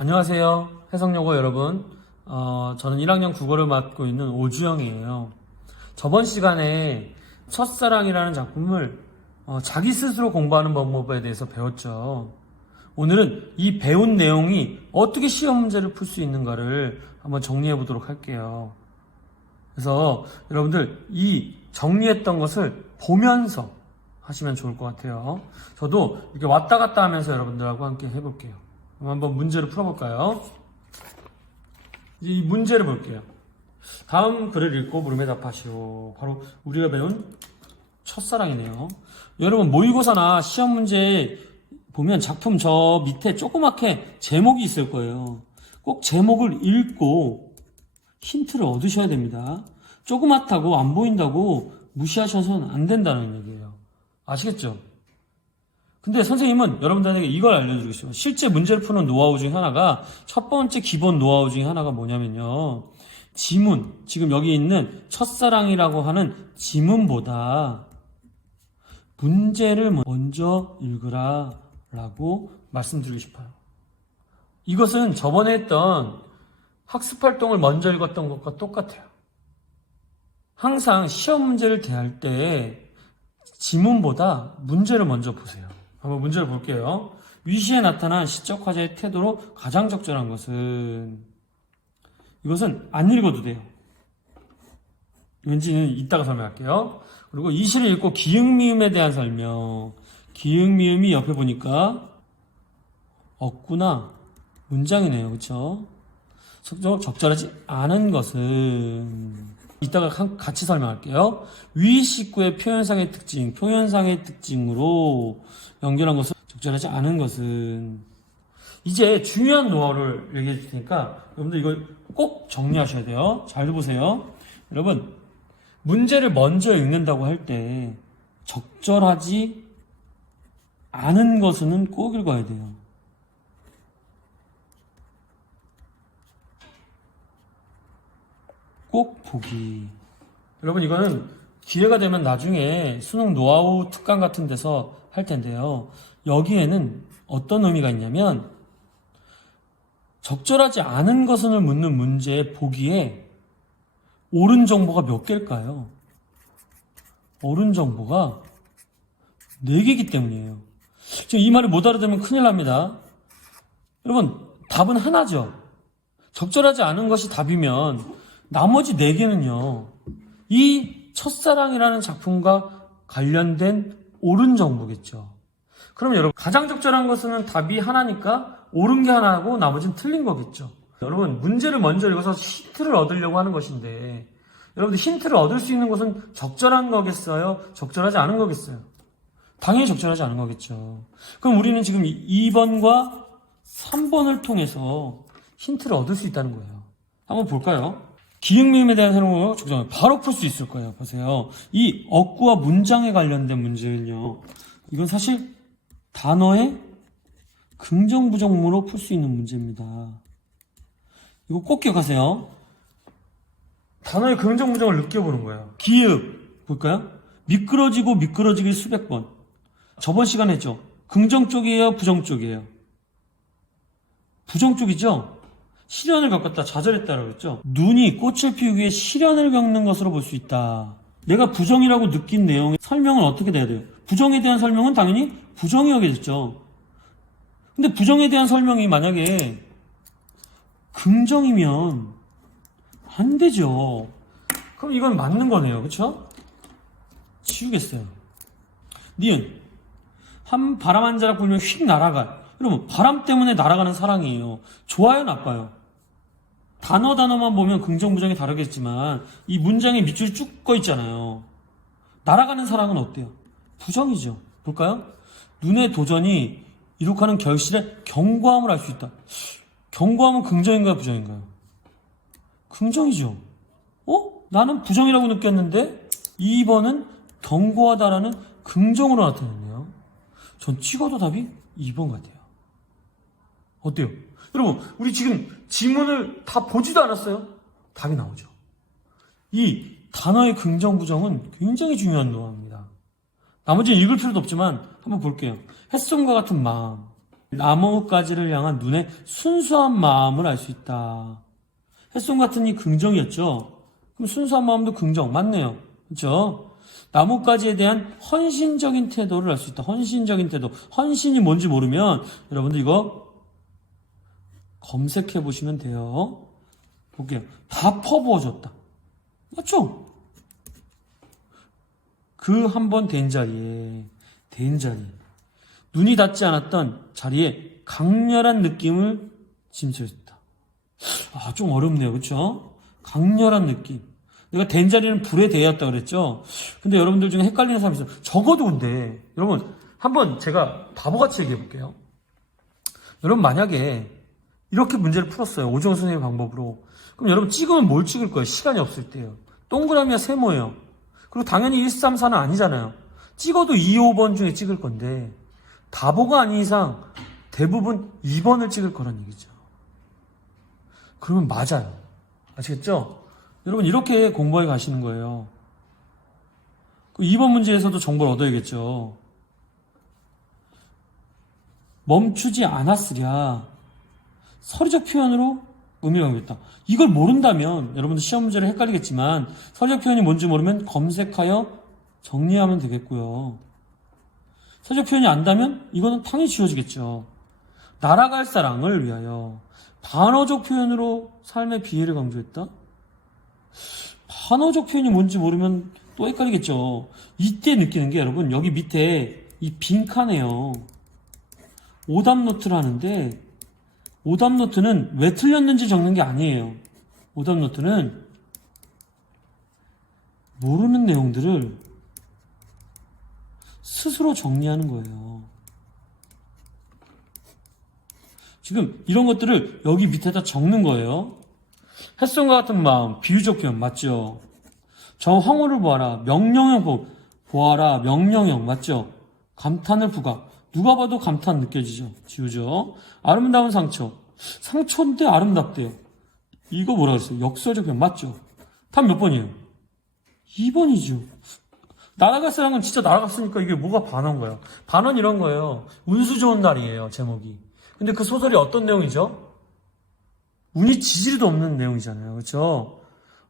안녕하세요. 해석여고 여러분. 저는 1학년 국어를 맡고 있는 오주영이에요. 저번 시간에 첫사랑이라는 작품을 자기 스스로 공부하는 방법에 대해서 배웠죠. 오늘은 이 배운 내용이 어떻게 시험 문제를 풀 수 있는가를 한번 정리해 보도록 할게요. 그래서 여러분들 이 정리했던 것을 보면서 하시면 좋을 것 같아요. 저도 이렇게 왔다 갔다 하면서 여러분들하고 함께 해볼게요. 그럼 한번 문제를 풀어볼까요? 이제 이 문제를 볼게요. 다음 글을 읽고 물음에 답하시오. 바로 우리가 배운 첫사랑이네요. 여러분 모의고사나 시험 문제 보면 작품 저 밑에 조그맣게 제목이 있을 거예요. 꼭 제목을 읽고 힌트를 얻으셔야 됩니다. 조그맣다고 안 보인다고 무시하셔서는 안 된다는 얘기예요. 아시겠죠? 근데 선생님은 여러분들에게 이걸 알려드리겠습니다. 실제 문제를 푸는 노하우 중에 하나가, 첫 번째 기본 노하우 중에 하나가 뭐냐면요. 지문, 지금 여기 있는 첫사랑이라고 하는 지문보다 문제를 먼저 읽으라 라고 말씀드리고 싶어요. 이것은 저번에 했던 학습활동을 먼저 읽었던 것과 똑같아요. 항상 시험 문제를 대할 때 지문보다 문제를 먼저 보세요. 한번 문제를 볼게요. 위시에 나타난 시적 화자의 태도로 가장 적절한 것은, 이것은 안 읽어도 돼요. 왠지는 이따가 설명할게요. 그리고 이 시를 읽고 기응미음에 대한 설명. 기응미음이 옆에 보니까 없구나. 문장이네요. 그쵸? 적절하지 않은 것은, 이따가 같이 설명할게요. 위 식구의 표현상의 특징, 표현상의 특징으로 연결한 것은, 적절하지 않은 것은. 이제 중요한 노하우를 얘기해 줄 테니까 여러분들 이걸 꼭 정리하셔야 돼요. 잘 보세요. 여러분, 문제를 먼저 읽는다고 할 때 적절하지 않은 것은 꼭 읽어야 돼요. 꼭 보기. 여러분 이거는 기회가 되면 나중에 수능 노하우 특강 같은 데서 할 텐데요. 여기에는 어떤 의미가 있냐면, 적절하지 않은 것을 묻는 문제의 보기에 옳은 정보가 몇 개일까요? 옳은 정보가 4개이기 때문이에요. 지금 이 말을 못 알아들으면 큰일 납니다. 여러분 답은 하나죠. 적절하지 않은 것이 답이면 나머지 4개는요, 이 첫사랑이라는 작품과 관련된 옳은 정보겠죠. 그럼 여러분, 가장 적절한 것은 답이 하나니까 옳은 게 하나고 나머지는 틀린 거겠죠. 여러분, 문제를 먼저 읽어서 힌트를 얻으려고 하는 것인데, 여러분들 힌트를 얻을 수 있는 것은 적절한 거겠어요? 적절하지 않은 거겠어요? 당연히 적절하지 않은 거겠죠. 그럼 우리는 지금 2번과 3번을 통해서 힌트를 얻을 수 있다는 거예요. 한번 볼까요? 기응미음에 대한 설명을 적정하면 바로 풀 수 있을 거예요. 보세요. 이 어구와 문장에 관련된 문제는요, 이건 사실 단어의 긍정부정문으로 풀 수 있는 문제입니다. 이거 꼭 기억하세요. 단어의 긍정부정을 느껴보는 거예요. 기읍 볼까요? 미끄러지고 미끄러지길 수백 번. 저번 시간에 했죠. 긍정 쪽이에요, 부정 쪽이에요? 부정 쪽이죠. 시련을 겪었다, 좌절했다라고 그랬죠. 눈이 꽃을 피우기 위해 시련을 겪는 것으로 볼 수 있다. 내가 부정이라고 느낀 내용의 설명은 어떻게 돼야 돼요? 부정에 대한 설명은 당연히 부정이어야겠죠. 근데 부정에 대한 설명이 만약에 긍정이면 안 되죠. 그럼 이건 맞는 거네요. 그쵸? 지우겠어요. 니은. 바람 한 자락 불면 휙 날아가. 여러분, 바람 때문에 날아가는 사랑이에요. 좋아요, 나빠요? 단어만 보면 긍정, 부정이 다르겠지만 이 문장에 밑줄이 쭉 꺼 있잖아요. 날아가는 사랑은 어때요? 부정이죠. 볼까요? 눈의 도전이 이룩하는 결실에 견고함을 알 수 있다. 견고함은 긍정인가요, 부정인가요? 긍정이죠. 나는 부정이라고 느꼈는데 2번은 견고하다라는 긍정으로 나타났네요. 전 찍어도 답이 2번 같아요. 어때요? 여러분, 우리 지금 지문을 다 보지도 않았어요? 답이 나오죠. 이 단어의 긍정, 부정은 굉장히 중요한 노하우입니다. 나머지는 읽을 필요도 없지만 한번 볼게요. 햇솜과 같은 마음. 나뭇가지를 향한 눈의 순수한 마음을 알 수 있다. 햇손 같은 이 긍정이었죠. 그럼 순수한 마음도 긍정 맞네요. 그렇죠? 나뭇가지에 대한 헌신적인 태도를 알 수 있다. 헌신적인 태도. 헌신이 뭔지 모르면 여러분들 이거 검색해 보시면 돼요. 볼게요. 다 퍼부어졌다. 맞죠? 그 한 번 된 자리에 눈이 닿지 않았던 자리에 강렬한 느낌을 짐작했다. 좀 어렵네요. 그렇죠? 강렬한 느낌. 내가 된 자리는 불에 대였다 그랬죠? 근데 여러분들 중에 헷갈리는 사람이 있어요. 적어도 근데 여러분 한번 제가 바보같이 얘기해 볼게요. 여러분 만약에 이렇게 문제를 풀었어요. 오정훈 선생님의 방법으로. 그럼 여러분 찍으면 뭘 찍을 거예요? 시간이 없을 때요. 동그라미와 세모예요. 그리고 당연히 1, 3, 4는 아니잖아요. 찍어도 2, 5번 중에 찍을 건데 바보가 아닌 이상 대부분 2번을 찍을 거란 얘기죠. 그러면 맞아요. 아시겠죠? 여러분 이렇게 공부해 가시는 거예요. 2번 문제에서도 정보를 얻어야겠죠. 멈추지 않았으랴. 서리적 표현으로 의미를 강조했다. 이걸 모른다면 여러분들 시험 문제를 헷갈리겠지만 서리적 표현이 뭔지 모르면 검색하여 정리하면 되겠고요. 서리적 표현이 안다면 이거는 당연히 지워지겠죠. 날아갈 사랑을 위하여 반어적 표현으로 삶의 비애를 강조했다. 반어적 표현이 뭔지 모르면 또 헷갈리겠죠. 이때 느끼는 게 여러분 여기 밑에 이 빈칸에요. 오답 노트를 하는데 오답 노트는 왜 틀렸는지 적는 게 아니에요. 오답 노트는 모르는 내용들을 스스로 정리하는 거예요. 지금 이런 것들을 여기 밑에다 적는 거예요. 햇손과 같은 마음, 비유적 표현 맞죠? 저 황홀을 보아라, 명령형 보아라, 명령형 맞죠? 감탄을 부각. 누가 봐도 감탄 느껴지죠? 지우죠? 아름다운 상처인데 아름답대요. 이거 뭐라 그랬어요? 역설적 표현 맞죠? 답 몇 번이에요? 2번이죠. 날아갈 사랑은 진짜 날아갔으니까 이게 뭐가 반원 거야? 반원 이런 거예요. 운수 좋은 날이에요, 제목이. 근데 그 소설이 어떤 내용이죠? 운이 지지리도 없는 내용이잖아요. 그렇죠?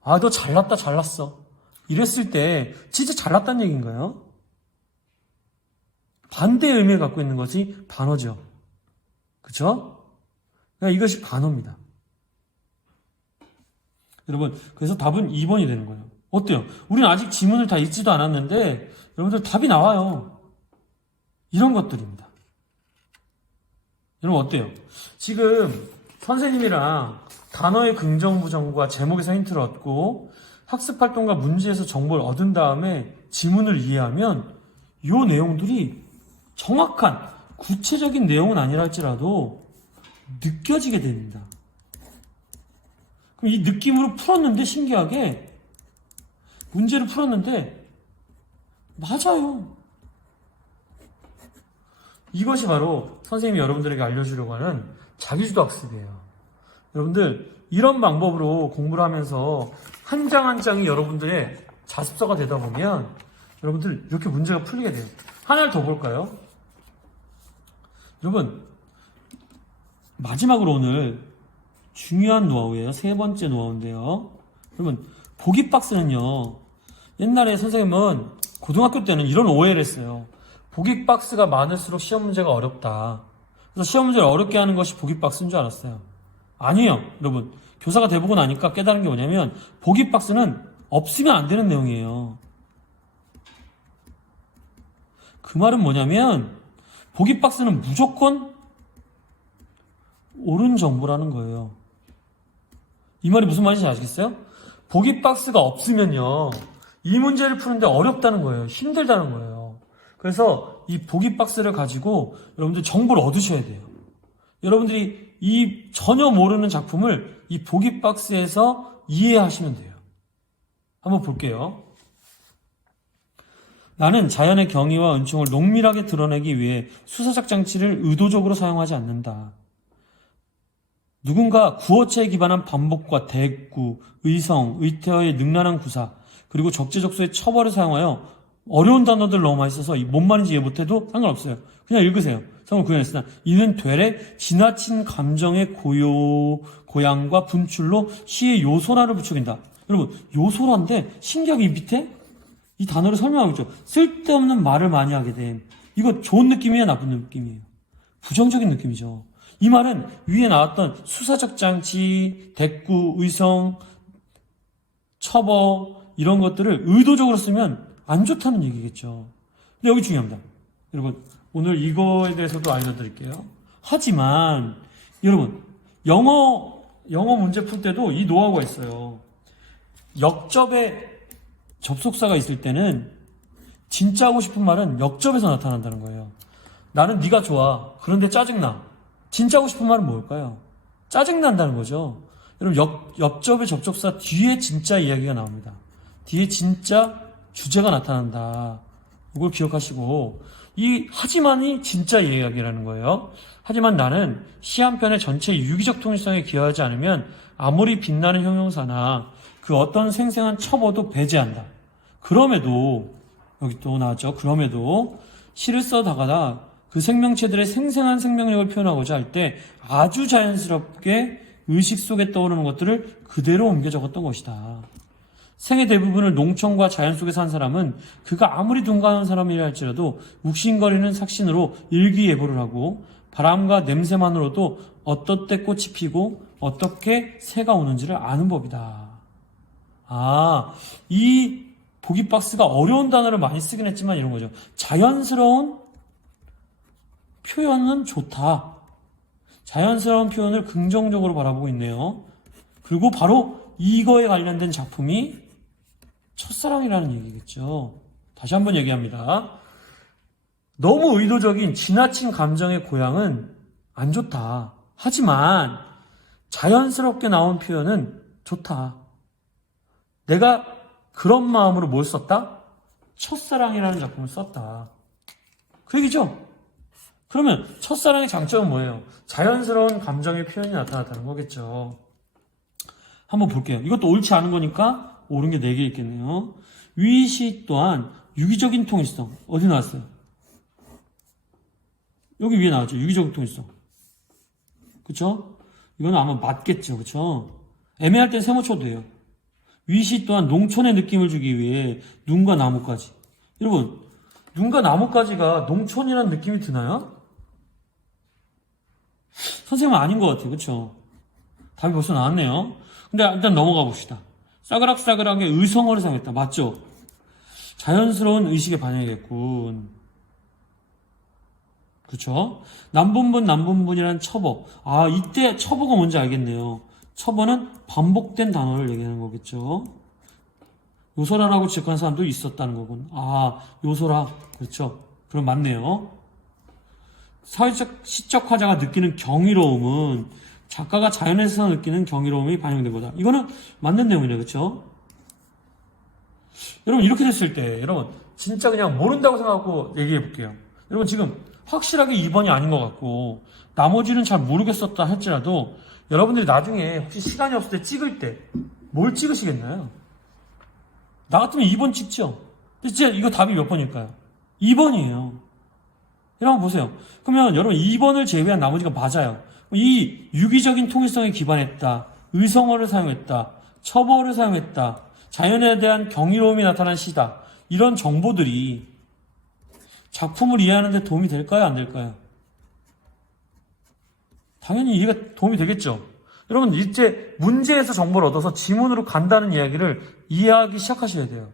너 잘났다, 잘났어. 이랬을 때 진짜 잘났다는 얘기인가요? 반대의 의미를 갖고 있는 것이 반어죠. 그렇죠? 그러니까 이것이 반어입니다. 여러분, 그래서 답은 2번이 되는 거예요. 어때요? 우리는 아직 지문을 다 읽지도 않았는데 여러분들 답이 나와요. 이런 것들입니다. 여러분 어때요? 지금 선생님이랑 단어의 긍정, 부정과 제목에서 힌트를 얻고 학습활동과 문제에서 정보를 얻은 다음에 지문을 이해하면 이 내용들이 정확한 구체적인 내용은 아니라 할지라도 느껴지게 됩니다. 그럼 이 느낌으로 풀었는데 신기하게 문제를 풀었는데 맞아요. 이것이 바로 선생님이 여러분들에게 알려주려고 하는 자기주도 학습이에요. 여러분들 이런 방법으로 공부를 하면서 한 장 한 장이 여러분들의 자습서가 되다 보면 여러분들 이렇게 문제가 풀리게 돼요. 하나를 더 볼까요? 여러분 마지막으로 오늘 중요한 노하우예요. 세 번째 노하우인데요. 여러분 보기 박스는요. 옛날에 선생님은 고등학교 때는 이런 오해를 했어요. 보기 박스가 많을수록 시험 문제가 어렵다. 그래서 시험 문제를 어렵게 하는 것이 보기 박스인 줄 알았어요. 아니에요. 여러분 교사가 돼보고 나니까 깨달은 게 뭐냐면 보기 박스는 없으면 안 되는 내용이에요. 그 말은 뭐냐면 보기 박스는 무조건 옳은 정보라는 거예요. 이 말이 무슨 말인지 아시겠어요? 보기 박스가 없으면요. 이 문제를 푸는데 어렵다는 거예요. 힘들다는 거예요. 그래서 이 보기 박스를 가지고 여러분들 정보를 얻으셔야 돼요. 여러분들이 이 전혀 모르는 작품을 이 보기 박스에서 이해하시면 돼요. 한번 볼게요. 나는 자연의 경의와 은총을 농밀하게 드러내기 위해 수사적 장치를 의도적으로 사용하지 않는다. 누군가 구어체에 기반한 반복과 대구, 의성, 의태어의 능란한 구사, 그리고 적재적소의 처벌을 사용하여 어려운 단어들 너무 많이 써서 뭔 말인지 이해 못해도 상관없어요. 그냥 읽으세요. 성을 구현했으나 이는 되레 지나친 감정의 고양과 분출로 시의 요소라를 부추긴다. 여러분, 요소라인데 신기하게 이 밑에 이 단어를 설명하고 있죠. 쓸데없는 말을 많이 하게 됨. 이거 좋은 느낌이에요, 나쁜 느낌이에요? 부정적인 느낌이죠. 이 말은 위에 나왔던 수사적 장치, 대꾸, 의성, 첩어 이런 것들을 의도적으로 쓰면 안 좋다는 얘기겠죠. 근데 여기 중요합니다. 여러분, 오늘 이거에 대해서도 알려드릴게요. 하지만 여러분, 영어 문제 풀 때도 이 노하우가 있어요. 역접에 접속사가 있을 때는 진짜 하고 싶은 말은 역접에서 나타난다는 거예요. 나는 네가 좋아. 그런데 짜증나. 진짜 하고 싶은 말은 뭘까요? 짜증난다는 거죠. 여러분, 역접의 접속사 뒤에 진짜 이야기가 나옵니다. 뒤에 진짜 주제가 나타난다. 이걸 기억하시고, 하지만이 진짜 이야기라는 거예요. 하지만 나는 시 한 편의 전체 유기적 통일성에 기여하지 않으면 아무리 빛나는 형용사나 그 어떤 생생한 첩어도 배제한다. 그럼에도, 여기 또 나왔죠. 그럼에도 시를 써다가다 그 생명체들의 생생한 생명력을 표현하고자 할 때 아주 자연스럽게 의식 속에 떠오르는 것들을 그대로 옮겨 적었던 것이다. 생의 대부분을 농촌과 자연 속에 산 사람은 그가 아무리 둔감한 사람이라 할지라도 욱신거리는 삭신으로 일기예보를 하고 바람과 냄새만으로도 어떻게 꽃이 피고 어떻게 새가 오는지를 아는 법이다. 이 보기 박스가 어려운 단어를 많이 쓰긴 했지만 이런 거죠. 자연스러운 표현은 좋다. 자연스러운 표현을 긍정적으로 바라보고 있네요. 그리고 바로 이거에 관련된 작품이 첫사랑이라는 얘기겠죠. 다시 한번 얘기합니다. 너무 의도적인 지나친 감정의 고양은 안 좋다. 하지만 자연스럽게 나온 표현은 좋다. 내가 그런 마음으로 뭘 썼다? 첫사랑이라는 작품을 썼다. 그 얘기죠? 그러면 첫사랑의 장점은 뭐예요? 자연스러운 감정의 표현이 나타났다는 거겠죠. 한번 볼게요. 이것도 옳지 않은 거니까 옳은 게 4개 있겠네요. 위시 또한 유기적인 통일성. 어디 나왔어요? 여기 위에 나왔죠. 유기적인 통일성. 그쵸? 이거는 아마 맞겠죠. 그쵸? 애매할 땐 세모 쳐도 돼요. 위시 또한 농촌의 느낌을 주기 위해 눈과 나무까지. 여러분, 눈과 나무까지가 농촌이라는 느낌이 드나요? 선생님은 아닌 것 같아요. 그쵸? 답이 벌써 나왔네요. 근데 일단 넘어가 봅시다. 싸그락싸그락의 의성어를 사용했다. 맞죠? 자연스러운 의식의 반영이겠군. 그렇죠? 남분분이라는 첩어. 이때 첩어가 뭔지 알겠네요. 첩어는 반복된 단어를 얘기하는 거겠죠. 요소라라고 지적한 사람도 있었다는 거군. 요소라. 그렇죠. 그럼 맞네요. 사회적 시적화자가 느끼는 경이로움은 작가가 자연에서 느끼는 경이로움이 반영된 거다. 이거는 맞는 내용이네요. 그렇죠? 여러분, 이렇게 됐을 때 여러분 진짜 그냥 모른다고 생각하고 얘기해 볼게요. 여러분, 지금 확실하게 2번이 아닌 것 같고 나머지는 잘 모르겠었다 할지라도 여러분들이 나중에 혹시 시간이 없을 때 찍을 때 뭘 찍으시겠나요? 나 같으면 2번 찍죠. 근데 진짜 이거 답이 몇 번일까요? 2번이에요. 여러분 보세요. 그러면 여러분 2번을 제외한 나머지가 맞아요. 이 유기적인 통일성에 기반했다. 의성어를 사용했다. 첩어를 사용했다. 자연에 대한 경이로움이 나타난 시다. 이런 정보들이 작품을 이해하는 데 도움이 될까요? 안 될까요? 당연히 이해가 도움이 되겠죠. 여러분, 이제 문제에서 정보를 얻어서 지문으로 간다는 이야기를 이해하기 시작하셔야 돼요.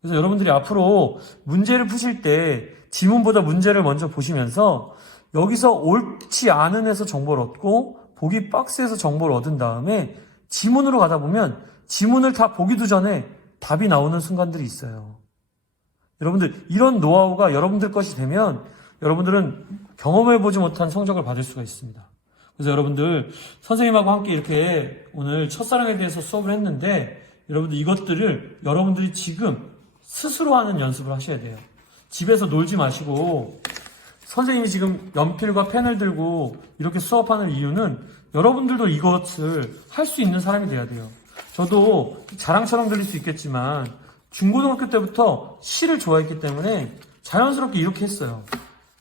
그래서 여러분들이 앞으로 문제를 푸실 때 지문보다 문제를 먼저 보시면서 여기서 옳지 않은 에서 정보를 얻고 보기 박스에서 정보를 얻은 다음에 지문으로 가다 보면 지문을 다 보기도 전에 답이 나오는 순간들이 있어요. 여러분들, 이런 노하우가 여러분들 것이 되면 여러분들은 경험해보지 못한 성적을 받을 수가 있습니다. 그래서 여러분들, 선생님하고 함께 이렇게 오늘 첫사랑에 대해서 수업을 했는데 여러분들 이것들을 여러분들이 지금 스스로 하는 연습을 하셔야 돼요. 집에서 놀지 마시고 선생님이 지금 연필과 펜을 들고 이렇게 수업하는 이유는 여러분들도 이것을 할 수 있는 사람이 돼야 돼요. 저도 자랑처럼 들릴 수 있겠지만 중고등학교 때부터 시를 좋아했기 때문에 자연스럽게 이렇게 했어요.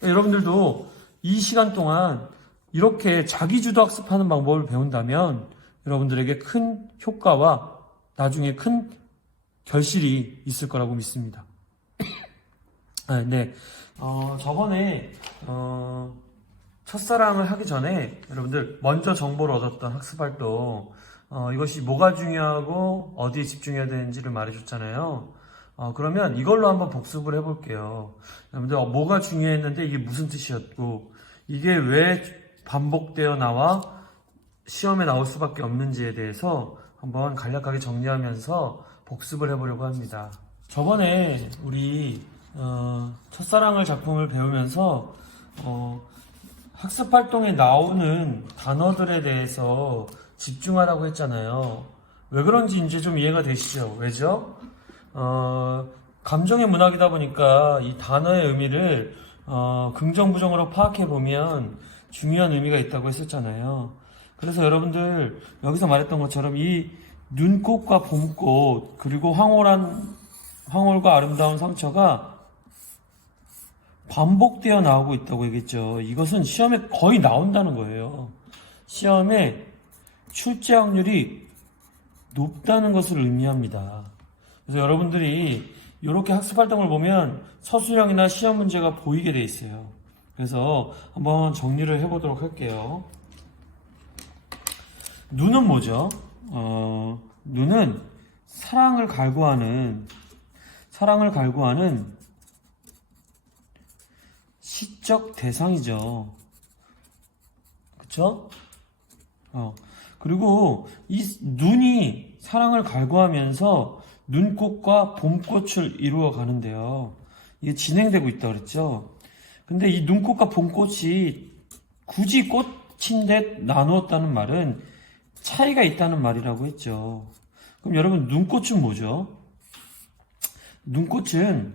여러분들도 이 시간 동안 이렇게 자기주도 학습하는 방법을 배운다면 여러분들에게 큰 효과와 나중에 큰 결실이 있을 거라고 믿습니다. 네. 저번에, 첫사랑을 하기 전에 여러분들 먼저 정보를 얻었던 학습활동, 이것이 뭐가 중요하고 어디에 집중해야 되는지를 말해줬잖아요. 그러면 이걸로 한번 복습을 해볼게요. 여러분들, 뭐가 중요했는데 이게 무슨 뜻이었고, 이게 왜 반복되어 나와 시험에 나올 수밖에 없는지에 대해서 한번 간략하게 정리하면서 복습을 해보려고 합니다. 저번에 우리 첫사랑을 작품을 배우면서 학습활동에 나오는 단어들에 대해서 집중하라고 했잖아요. 왜 그런지 이제 좀 이해가 되시죠? 왜죠? 감정의 문학이다 보니까 이 단어의 의미를 긍정, 부정으로 파악해보면 중요한 의미가 있다고 했었잖아요. 그래서 여러분들 여기서 말했던 것처럼 이 눈꽃과 봄꽃 그리고 황홀과 아름다운 상처가 반복되어 나오고 있다고 얘기했죠. 이것은 시험에 거의 나온다는 거예요. 시험에 출제 확률이 높다는 것을 의미합니다. 그래서 여러분들이 이렇게 학습활동을 보면 서술형이나 시험 문제가 보이게 돼 있어요. 그래서 한번 정리를 해보도록 할게요. 눈은 뭐죠? 눈은 사랑을 갈구하는 시적 대상이죠. 그쵸? 그리고 이 눈이 사랑을 갈구하면서 눈꽃과 봄꽃을 이루어 가는데요. 이게 진행되고 있다고 그랬죠. 근데 이 눈꽃과 봄꽃이 굳이 꽃인데 나누었다는 말은 차이가 있다는 말이라고 했죠. 그럼 여러분, 눈꽃은 뭐죠? 눈꽃은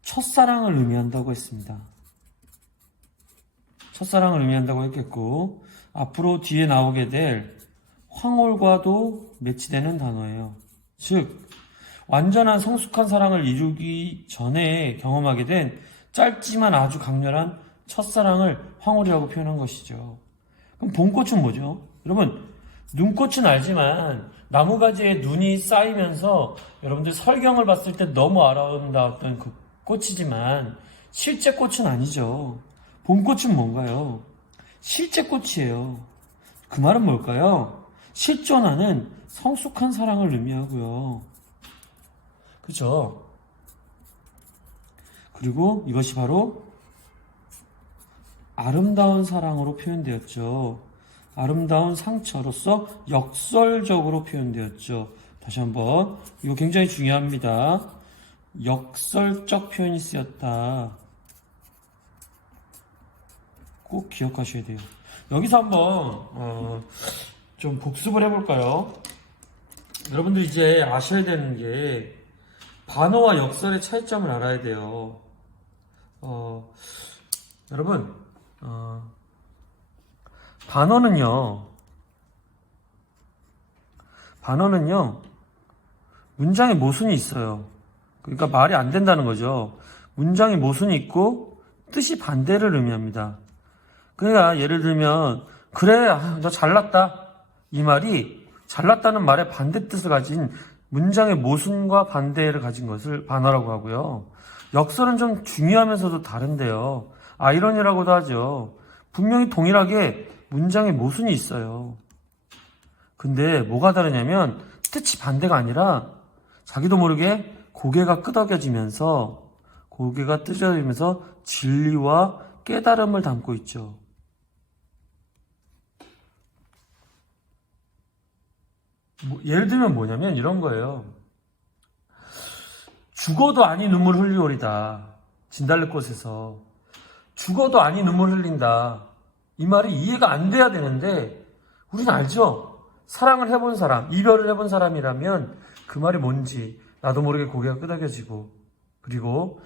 첫사랑을 의미한다고 했습니다. 첫사랑을 의미한다고 했겠고, 앞으로 뒤에 나오게 될 황홀과도 매치되는 단어예요. 즉, 완전한 성숙한 사랑을 이루기 전에 경험하게 된 짧지만 아주 강렬한 첫사랑을 황홀이라고 표현한 것이죠. 그럼 봄꽃은 뭐죠? 여러분, 눈꽃은 알지만 나무가지에 눈이 쌓이면서 여러분들 설경을 봤을 때 너무 아름다웠던 그 꽃이지만 실제 꽃은 아니죠. 봄꽃은 뭔가요? 실제 꽃이에요. 그 말은 뭘까요? 실존하는 성숙한 사랑을 의미하고요. 그죠? 그리고 이것이 바로 아름다운 사랑으로 표현되었죠. 아름다운 상처로서 역설적으로 표현되었죠. 다시 한번, 이거 굉장히 중요합니다. 역설적 표현이 쓰였다. 꼭 기억하셔야 돼요. 여기서 한번 좀 복습을 해볼까요? 여러분들 이제 아셔야 되는 게 반어와 역설의 차이점을 알아야 돼요. 여러분, 반어는요, 문장에 모순이 있어요. 그러니까 말이 안 된다는 거죠. 문장에 모순이 있고 뜻이 반대를 의미합니다. 그러니까 예를 들면, 그래, 너 잘났다. 이 말이 잘났다는 말의 반대 뜻을 가진 문장의 모순과 반대를 가진 것을 반어라고 하고요. 역설은 좀 중요하면서도 다른데요. 아이러니라고도 하죠. 분명히 동일하게 문장에 모순이 있어요. 근데 뭐가 다르냐면 뜻이 반대가 아니라 자기도 모르게 고개가 끄덕여지면서 진리와 깨달음을 담고 있죠. 예를 들면 뭐냐면 이런 거예요. 죽어도 아니 눈물 흘리오리다. 진달래꽃에서 죽어도 아니 눈물 흘린다. 이 말이 이해가 안 돼야 되는데 우리는 알죠? 사랑을 해본 사람, 이별을 해본 사람이라면 그 말이 뭔지 나도 모르게 고개가 끄덕여지고, 그리고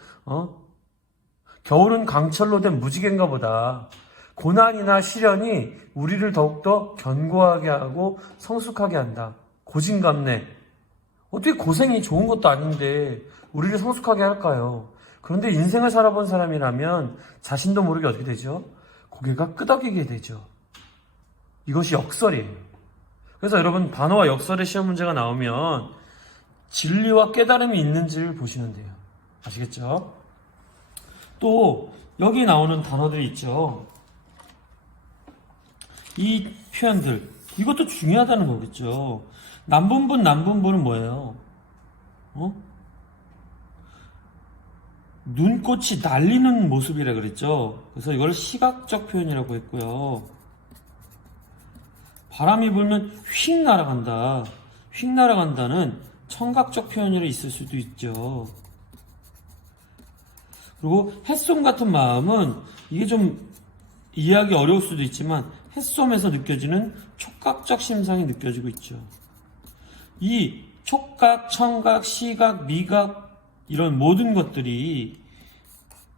겨울은 강철로 된 무지개인가 보다. 고난이나 시련이 우리를 더욱더 견고하게 하고 성숙하게 한다. 고진감래. 어떻게 고생이 좋은 것도 아닌데 우리를 성숙하게 할까요? 그런데 인생을 살아본 사람이라면 자신도 모르게 어떻게 되죠? 고개가 끄덕이게 되죠. 이것이 역설이에요. 그래서 여러분, 반어와 역설의 시험 문제가 나오면 진리와 깨달음이 있는지를 보시면 돼요. 아시겠죠? 또 여기 나오는 단어들이 있죠. 이 표현들, 이것도 중요하다는 거겠죠. 남분분은 뭐예요? 눈꽃이 날리는 모습이라 그랬죠. 그래서 이걸 시각적 표현이라고 했고요. 바람이 불면 휙 날아간다. 휙 날아간다는 청각적 표현으로 있을 수도 있죠. 그리고 햇솜 같은 마음은 이게 좀 이해하기 어려울 수도 있지만 햇솜에서 느껴지는 촉각적 심상이 느껴지고 있죠. 이 촉각, 청각, 시각, 미각 이런 모든 것들이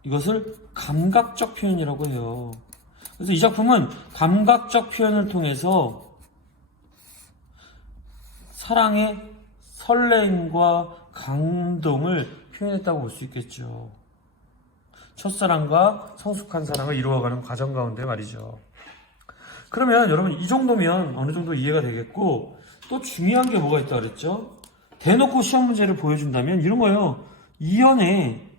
이것을 감각적 표현이라고 해요. 그래서 이 작품은 감각적 표현을 통해서 사랑의 설렘과 감동을 표현했다고 볼 수 있겠죠. 첫사랑과 성숙한 사랑을 이루어가는 과정 가운데 말이죠. 그러면 여러분, 이 정도면 어느 정도 이해가 되겠고, 또 중요한 게 뭐가 있다고 그랬죠? 대놓고 시험 문제를 보여준다면 이런 거예요. 이연에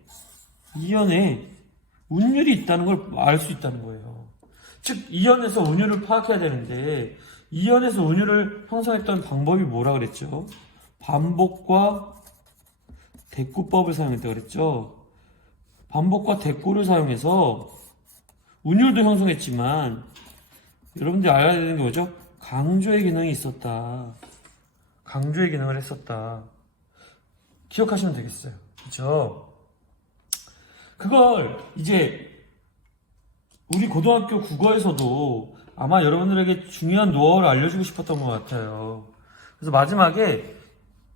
운율이 있다는 걸 알 수 있다는 거예요. 즉, 이연에서 운율을 파악해야 되는데, 이연에서 운율을 형성했던 방법이 뭐라 그랬죠? 반복과 대꾸법을 사용했다고 그랬죠? 반복과 대꾸를 사용해서 운율도 형성했지만, 여러분들이 알아야 되는 게 뭐죠? 강조의 기능이 있었다. 강조의 기능을 했었다. 기억하시면 되겠어요. 그렇죠? 그걸 이제 우리 고등학교 국어에서도 아마 여러분들에게 중요한 노하우를 알려주고 싶었던 것 같아요. 그래서 마지막에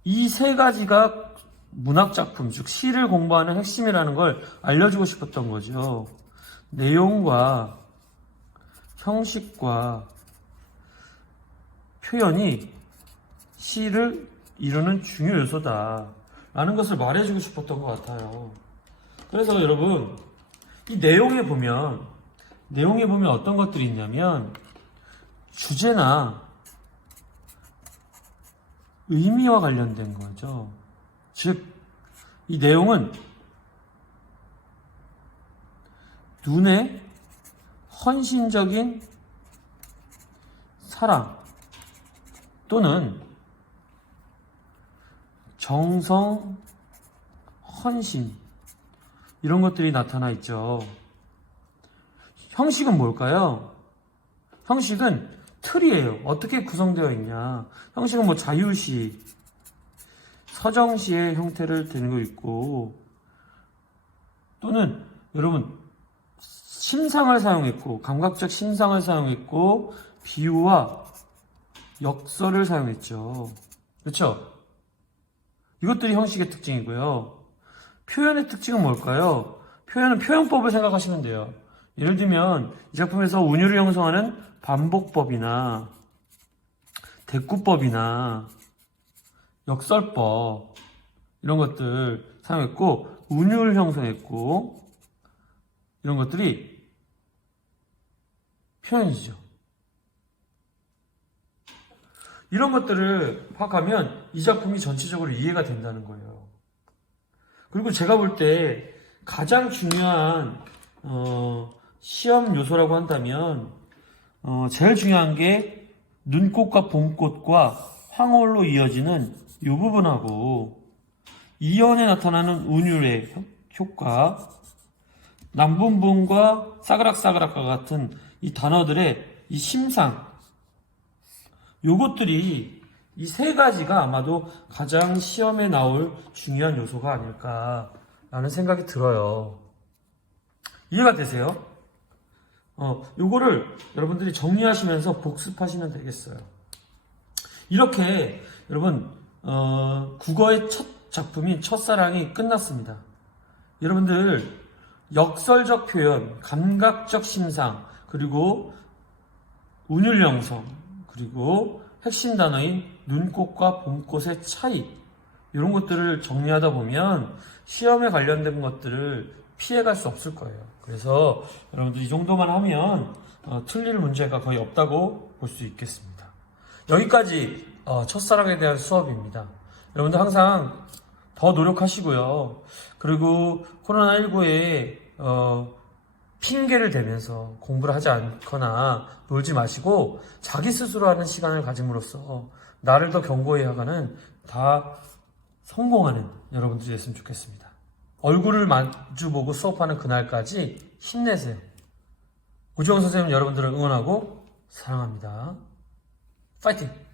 이 세 가지가 문학작품, 즉 시를 공부하는 핵심이라는 걸 알려주고 싶었던 거죠. 내용과 형식과 표현이 시를 이루는 중요 요소다 라는 것을 말해주고 싶었던 것 같아요. 그래서 여러분, 이 내용에 보면 어떤 것들이 있냐면 주제나 의미와 관련된 거죠. 즉, 이 내용은 눈에 헌신적인 사랑 또는 정성, 헌신 이런 것들이 나타나 있죠. 형식은 뭘까요? 형식은 틀이에요. 어떻게 구성되어 있냐. 형식은 뭐 자유시, 서정시의 형태를 띠고 있고, 또는 여러분 심상을 사용했고, 감각적 심상을 사용했고, 비유와 역설을 사용했죠. 그렇죠? 이것들이 형식의 특징이고요. 표현의 특징은 뭘까요? 표현은 표현법을 생각하시면 돼요. 예를 들면 이 작품에서 운율을 형성하는 반복법이나 대꾸법이나 역설법 이런 것들 사용했고, 운율 형성했고, 이런 것들이 표현이죠. 이런 것들을 파악하면 이 작품이 전체적으로 이해가 된다는 거예요. 그리고 제가 볼 때 가장 중요한 시험 요소라고 한다면 제일 중요한 게 눈꽃과 봄꽃과 황홀로 이어지는 이 부분하고 이연에 나타나는 운율의 효과, 남분분과 싸그락싸그락과 같은 이 단어들의 이 심상, 요것들이 이 세 가지가 아마도 가장 시험에 나올 중요한 요소가 아닐까라는 생각이 들어요. 이해가 되세요? 요거를 여러분들이 정리하시면서 복습하시면 되겠어요. 이렇게 여러분 국어의 첫 작품인 첫사랑이 끝났습니다. 여러분들 역설적 표현, 감각적 심상, 그리고 운율 형성, 그리고 핵심 단어인 눈꽃과 봄꽃의 차이, 이런 것들을 정리하다 보면 시험에 관련된 것들을 피해갈 수 없을 거예요. 그래서 여러분들 이 정도만 하면 틀릴 문제가 거의 없다고 볼 수 있겠습니다. 여기까지 첫사랑에 대한 수업입니다. 여러분들 항상 더 노력하시고요. 그리고 코로나19에 핑계를 대면서 공부를 하지 않거나 놀지 마시고 자기 스스로 하는 시간을 가짐으로써 나를 더 견고히 하가는 다 성공하는 여러분들이 됐으면 좋겠습니다. 얼굴을 마주보고 수업하는 그날까지 힘내세요. 우지영 선생님은 여러분들을 응원하고 사랑합니다. 파이팅!